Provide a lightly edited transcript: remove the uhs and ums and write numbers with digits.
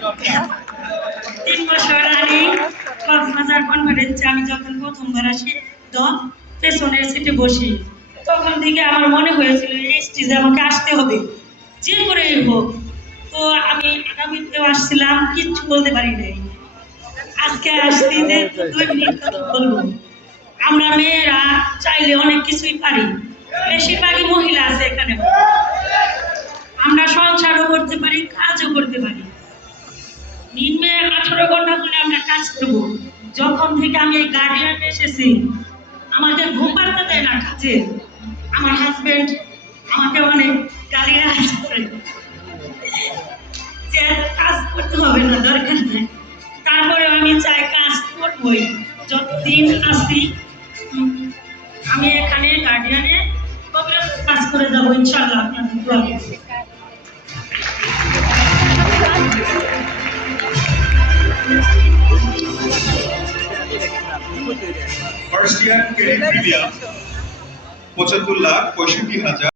3 বছর আগে কক্সবাজার কনফারেন্সে আমি যখন প্রথমবার আসি তো পেছনের সিটে বসি, তখন থেকে আমার মনে হয়েছিল এই স্টেজে আমাকে আসতে হবে যে করেই হোক। তো আমি আগামীতেও আসছিলাম, কিচ্ছু বলতে পারি নাই। আজকে আসছি যে 2 মিনিট কথা বলবো। আমরা মেয়েরা চাইলে অনেক কিছুই পারি, বেশিরভাগই মহিলা আছে এখানে। আমরা সংসারও করতে পারি, কাজও করতে পারি। দিনে 18 ঘন্টা করে আমরা কাজ করব। যখন থেকে আমি এই গার্ডিয়ানে এসেছি আমাদের ঘুম পাড়তে দেয় না কাজে। আমার হাজবেন্ড আমাকে অনেক গালিগালাজ করে যে কাজ করতে হবে না, দরকার নেই। তারপরে আমি চাই কাজ করবই যতদিন আসি। আমি এখানে গার্ডিয়ানে কাজ করে যাবো ইনশাআল্লাহ। আপনাদের দোয়া করবেন। First year credit premium 75,65,000।